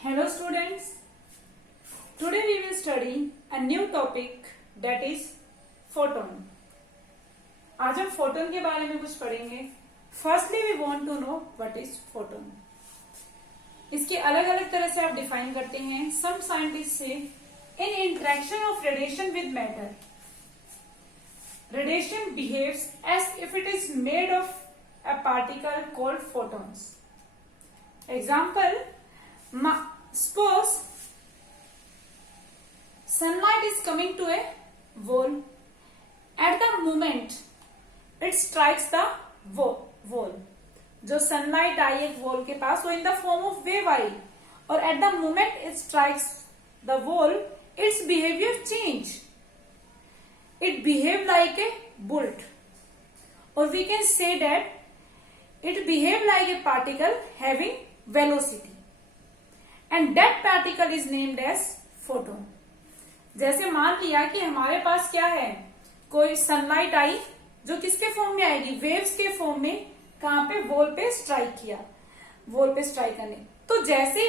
Hello students, today we will study a new topic that is photon. आज हम photon के बारे में कुछ पढ़ेंगे. Firstly we want to know what is photon. इसके अलग अलग तरह से आप डिफाइन करते हैं. Some scientist say in interaction of radiation with matter, radiation behaves as if it is made of a particle called photons. Example, suppose sunlight is coming to a wall. At the moment it strikes the wall. जो sunlight आई एक wall के पास, वो in the form of wave आई, और at the moment it strikes the wall, its behavior change. It behave like a bolt, or we can say that it behave like a particle having velocity, and that particle is named as photon. जैसे मान लिया कि हमारे पास क्या है, कोई sunlight आई जो किसके फॉर्म में आएगी, वेव्स के फॉर्म में. कहां पे, वॉल पे स्ट्राइक किया, वॉल पे स्ट्राइक करने. तो जैसे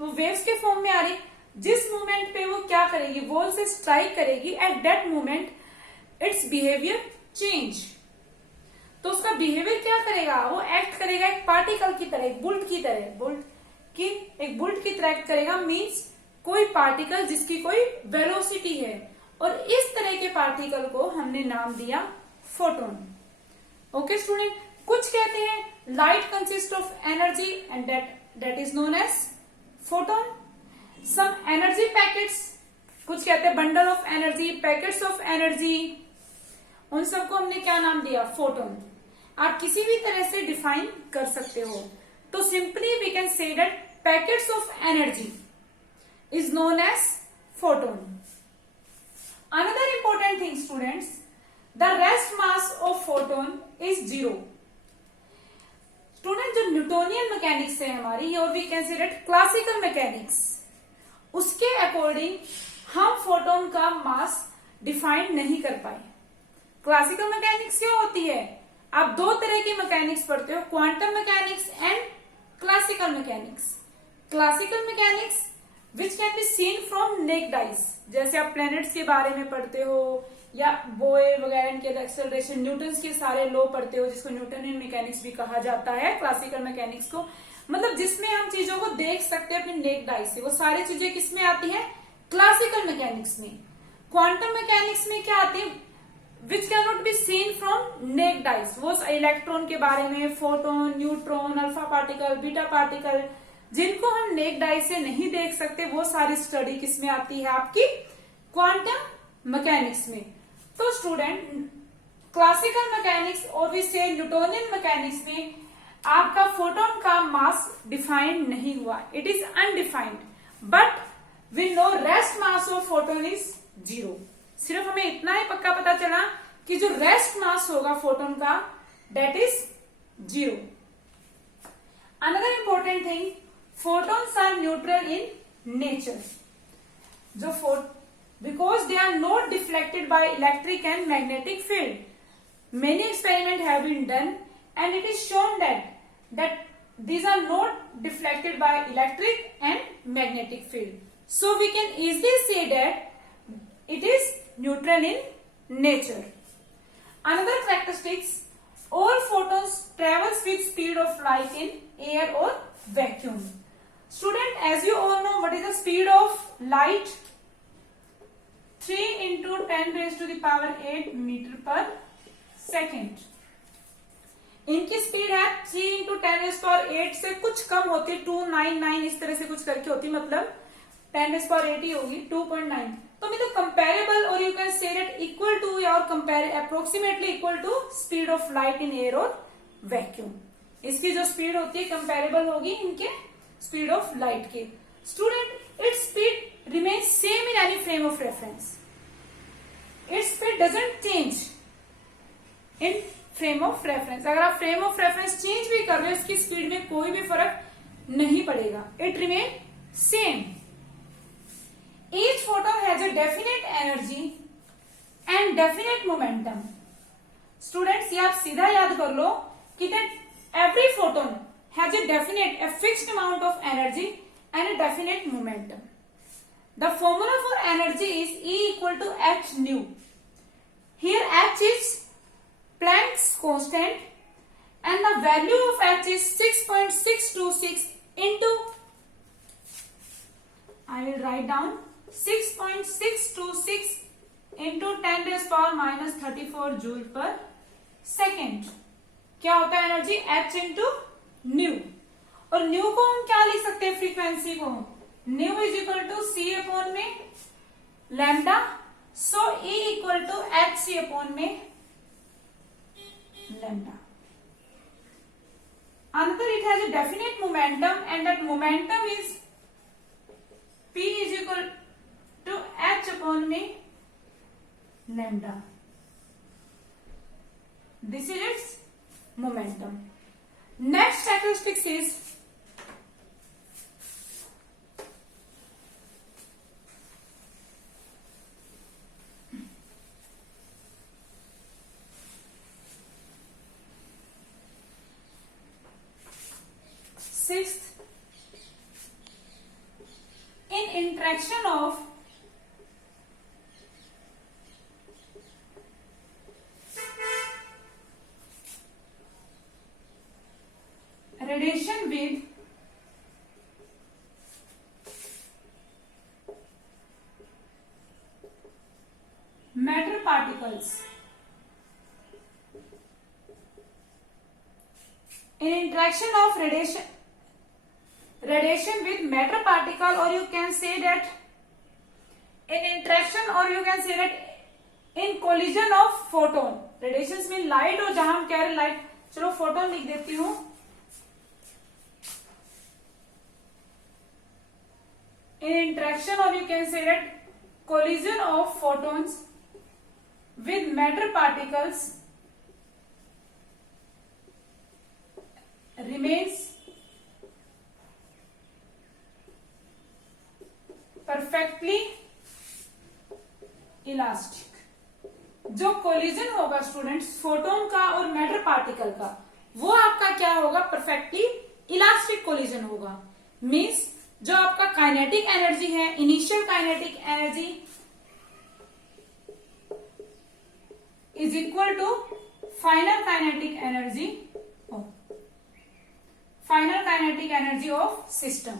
वो वेव्स के फॉर्म में आ रही, जिस मोमेंट पे वो क्या करेगी, वॉल से स्ट्राइक करेगी, at that moment it's behaviour change. तो उसका बिहेवियर क्या करेगा, वो एक्ट करेगा एक पार्टिकल की तरह, एक बुल्ट की तरह, एक बुल्ट की तरह एक्ट करेगा. मीन्स कोई पार्टिकल जिसकी कोई वेलोसिटी है, और इस तरह के पार्टिकल को हमने नाम दिया फोटोन. ओके स्टूडेंट, कुछ कहते हैं light consist of energy and that is known as photon. Some energy packets, कुछ कहते हैं bundle of energy, packets of energy, उन सबको हमने क्या नाम दिया, फोटोन. आप किसी भी तरह से डिफाइन कर सकते हो. तो simply we can say that packets of energy is known as photon. Another important thing students, the rest mass of photon is 0. Student, जो न्यूटोनियन मैकेनिक्स है हमारी, और we can say that classical mechanics, उसके according हम photon का mass define नहीं कर पाए. क्लासिकल मैकेनिक्स क्या होती है, आप दो तरह की मैकेनिक्स पढ़ते हो, quantum mechanics and classical mechanics. Classical mechanics which can be seen from necked eyes, जैसे आप प्लैनेट्स के बारे में पढ़ते हो, या बोए वगैरह के एक्सेलरेशन, न्यूटन के सारे लॉ पढ़ते हो, जिसको न्यूटनियन मैकेनिक्स भी कहा जाता है. क्लासिकल मैकेनिक्स को मतलब जिसमें हम चीजों को देख सकते हैं अपने नेक्ड आइज से, वो सारी चीजें किसमें आती है, क्लासिकल मैकेनिक्स में. क्वांटम मैकेनिक्स में क्या आती है, which can not be seen from necked eyes. वो इलेक्ट्रॉन के बारे में, photon, neutron, alpha particle, beta particle, जिनको हम नेक्ड आइज से नहीं देख सकते, वो सारी स्टडी किसमें आती है, आपकी क्वांटम मैकेनिक्स में. तो स्टूडेंट, क्लासिकल मैकेनिक्स और भी से न्यूटोनियन मैकेनिक्स में आपका फोटोन का मास डिफाइंड नहीं हुआ, it is undefined. But we know rest mass of photon is 0. सिर्फ हमें इतना ही पक्का पता चला कि जो रेस्ट मास होगा फोटोन का, that is 0. Another important thing, photons are neutral in nature. Because they are not deflected by electric and magnetic field. Many experiments have been done and it is shown that these are not deflected by electric and magnetic field. So we can easily say that it is neutral in nature. Another characteristics, all photons travels with speed of light in air or vacuum. Student, as you all know, what is the speed of light? 3 into 10 raised to the power 8 meter per second. इनकी speed है 3 into 10 raised to power 8 से कुछ कम होती है, 299 इस तरह से कुछ करके होती है, मतलब 10 raised to power 8 ही होगी, 2.9. तो मतलब कंपेरेबल, और you can say that equal to या और compare approximately equal to speed of light in air और वैक्यूम. इसकी जो स्पीड होती है कंपेरेबल होगी इनके स्पीड ऑफ लाइट के. Student, its speed remains same in any frame of reference. Its speed doesn't change in frame of reference. अगर आप फ्रेम ऑफ रेफरेंस चेंज भी कर रहे हो, इसकी स्पीड में कोई भी फर्क नहीं पड़ेगा, it remain same. Each photon has a definite energy and definite momentum. Students, ये आप सीधा याद कर लो कि that every photon has a definite, a fixed amount of energy and a definite momentum. The formula for energy is E equal to h nu. Here h is Planck's constant and the value of h is 6.626 into, I will write down 6.626 into 10 raised power minus 34 joule per second. क्या होता है energy? h into nu. और nu को हम क्या लिख सकते हैं? फ्रीक्वेंसी को nu is equal to c upon में lambda. So E equal to h c upon में lambda. Another, it has a definite momentum and that momentum is P is equal to h upon में lambda. This is its momentum. Next characteristics is sixth, in interaction of radiation with matter particles, in interaction of radiation with matter particle, or you can say that in interaction, or you can say that in collision of photon. Radiations में light, और जहां हम कह रहे light, चलो photon लिख देती हूं. In interaction, or you can say that collision of photons with matter particles remains perfectly elastic. जो कोलिजन होगा स्टूडेंट्स फोटोन का और मैटर पार्टिकल का, वो आपका क्या होगा? परफेक्टली इलास्टिक कोलिजन होगा. मींस जो आपका काइनेटिक एनर्जी है, initial kinetic energy is equal to final kinetic energy of system.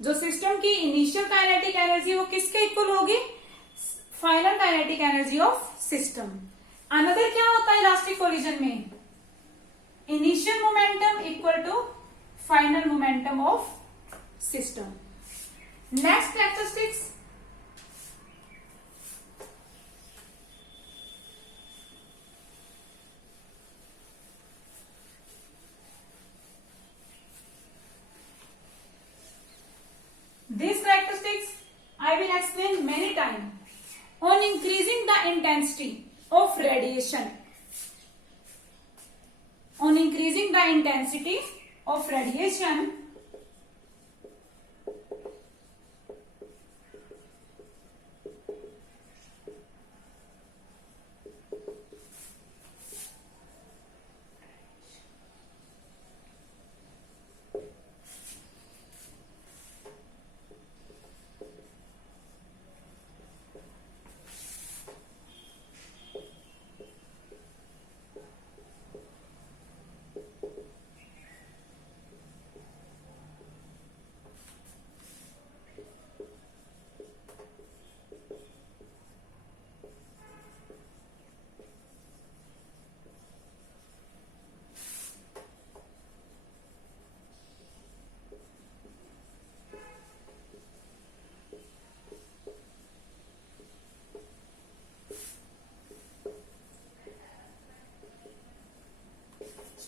जो सिस्टम की इनिशियल काइनेटिक एनर्जी वो किसके इक्वल होगी? Final kinetic energy of system. Another क्या होता है इलास्टिक कोलिजन में? Initial momentum equal to final momentum of system. Next characteristics, these characteristics I will explain many times. On increasing the intensity of radiation,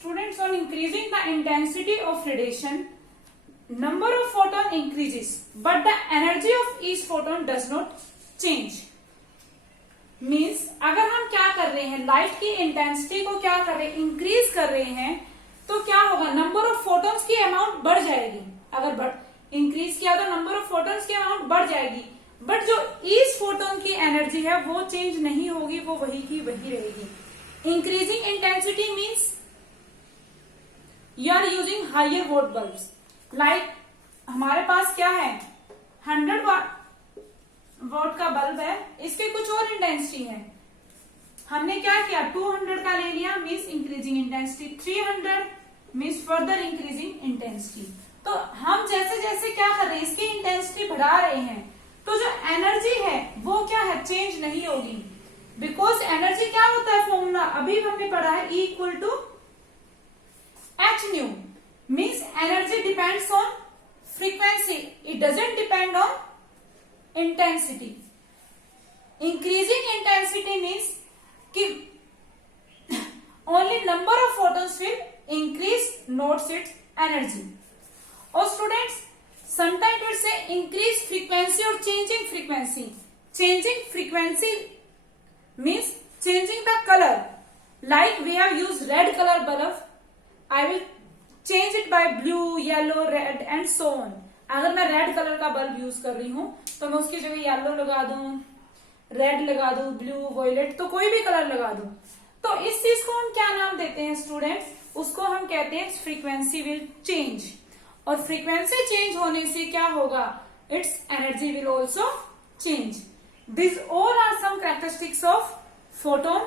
Students, on increasing the intensity of radiation, number of photon increases, but the energy of each photon does not change. Means अगर हम क्या कर रहे हैं, light की intensity को क्या कर रहे हैं, इंक्रीज कर रहे हैं, तो क्या होगा, नंबर ऑफ फोटॉन्स की अमाउंट बढ़ जाएगी. अगर इंक्रीज किया तो नंबर ऑफ फोटॉन्स की अमाउंट बढ़ जाएगी, बट जो ईच फोटोन की एनर्जी है वो चेंज नहीं होगी, वो वही की वही रहेगी. Increasing intensity means you are using higher volt bulbs. Like हमारे पास क्या है, वॉट का बल्ब है, इसके कुछ और इंटेंसिटी है। हमने क्या किया, 200 का ले लिया, means increasing intensity, 300 means further increasing intensity. तो हम जैसे जैसे क्या कर रहे हैं, इसकी इंटेंसिटी बढ़ा रहे हैं, तो जो एनर्जी है वो क्या है, चेंज नहीं होगी। बिकॉज एनर्जी क्या होता है, फॉर्मूला अभी हमने पढ़ा है, E equal to h nu, means energy depends on frequency, it doesn't depend on intensity. Increasing intensity means कि only number of photons will increase, not its energy. और students sometime it say increase frequency और changing frequency. Changing frequency means changing the color, like we have used red color bulb, I will change it by blue, yellow, red and so on। अगर मैं red colour का bulb use कर रही हूं तो मैं उसकी जगह येलो लगा दूं, रेड लगा दूं, ब्लू, वॉयलेट, तो कोई भी कलर लगा दूं, तो इस चीज को हम क्या नाम देते हैं स्टूडेंट्स, उसको हम कहते हैं फ्रीक्वेंसी विल चेंज। और फ्रीक्वेंसी चेंज होने से क्या होगा, it's energy will also change. These all are some characteristics of photon